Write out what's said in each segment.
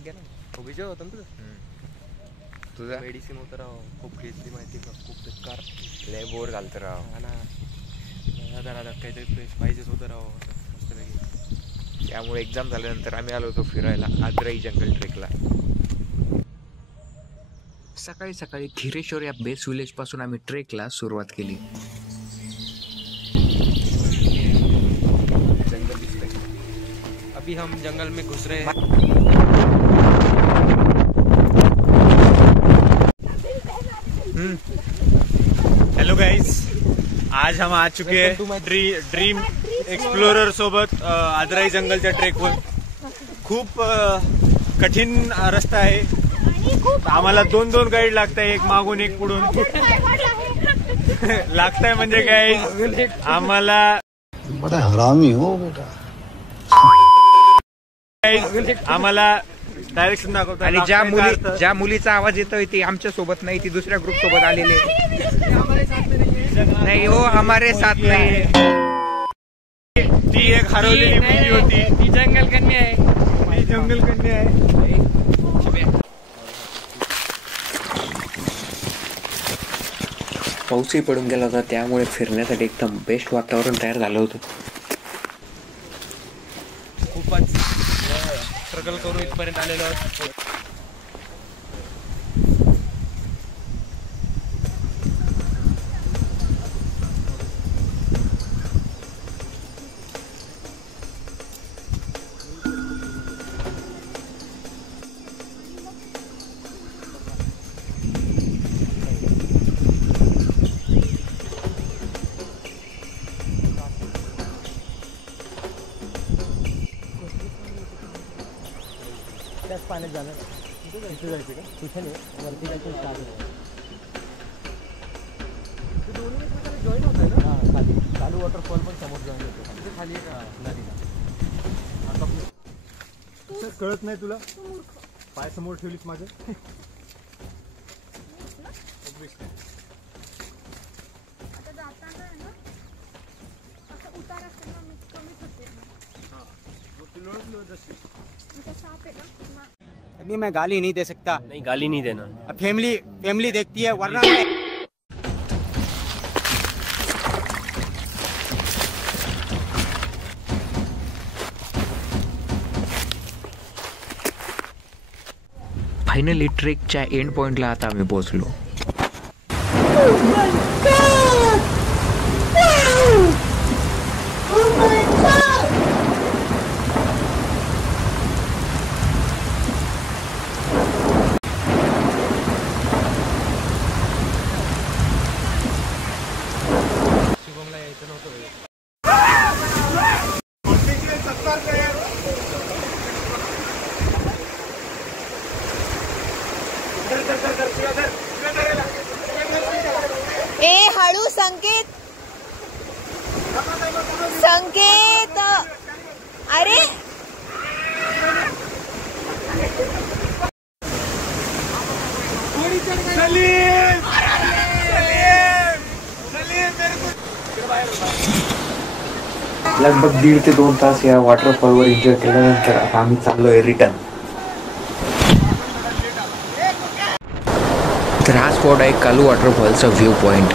Trek घ्या ना. विजय होता ना तुझं मेडिसिन होतं राव. खूप घेतली माहिती का, खूप बेकार लय बोर झालं राव. हा ना, आता काहीतरी फ्रेश पाहिजेच होतं राव मस्तपैकी. त्यामुळे एक्झाम झाल्यानंतर आम्ही आलो होतो फिरायला आजराई जंगल ट्रेकला. सकाळी सकाळी खिरेश्वर या बेस विलेज पासून आम्ही ट्रेकला सुरुवात केली. जंगल दिसतंय. अभी हम जंगल में घुस रहे हैं. हेलो गाइस, आज हम आ चुके हैं ड्रीम एक्सप्लोरर सोबत आजराई जंगलच्या ट्रेकवर. खूप कठीण रस्ता आहे. आम्हाला दोन गाईड लागताय, एक मागून एक पुढून. लागताय म्हणजे काय, आम्हाला बड़ा हरामी हो बेटा. आम्हाला डायरेक्शन दाखवतो. आणि ज्या मुलीचा आवाज येतोय ती आमच्या सोबत नाही, ती दुसऱ्या ग्रुप सोबत आलेली नाही हो, हमारे साथ नाही. ती एक हरवलेली मुलगी होती. ती जंगल कन्या आहे. जंगल कन्या आहे. पाऊसही पडून गेला होता, त्यामुळे फिरण्यासाठी एकदम बेस्ट वातावरण तयार झालं होतं. खूपच स्ट्रगल करून इथपर्यंत आलेलो आहोत. त्याच पाण्यात जाणार. तिथे जायचं का? तिथे नाही, वरती जायचं स्टार्ट होतं. ते दोन्ही एकमेकांना जॉईन होत आहे ना. हां, खाली चालू वॉटरफॉल पण समोर जॉईन होतो. तिथे खाली एक नदीला. आता कळत नाही तुला? पाय समोर ठेवलीस माझं. आता जाताना आहे ना, असं उतार असेल ना, मी कमीच होते. अभी मैं गाली नहीं दे सकता. नहीं, गाली नहीं देना. फैमिली देखती है वरना. फायनली ट्रेकच्या एंड पॉइंटला आता आम्ही पोहोचलो. ए हळू संकेत. अरे लगभग 1.5 ते 2 तास या वॉटरफॉलवर एन्जॉय केल्यानंतर आता आम्ही चाललोय रिटर्न. तर हा स्पॉट आहे कालू वॉटरफॉलचा व्ह्यू पॉइंट.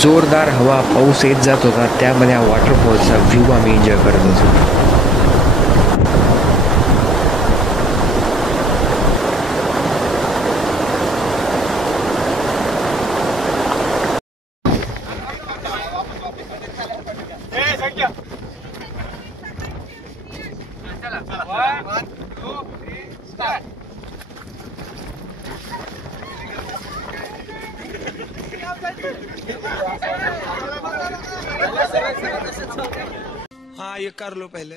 जोरदार हवा, पाऊस येत जात होता, त्यामध्ये हा वॉटरफॉलचा व्ह्यू आम्ही एन्जॉय करत होतो. हाँ, ये कर लो पहले.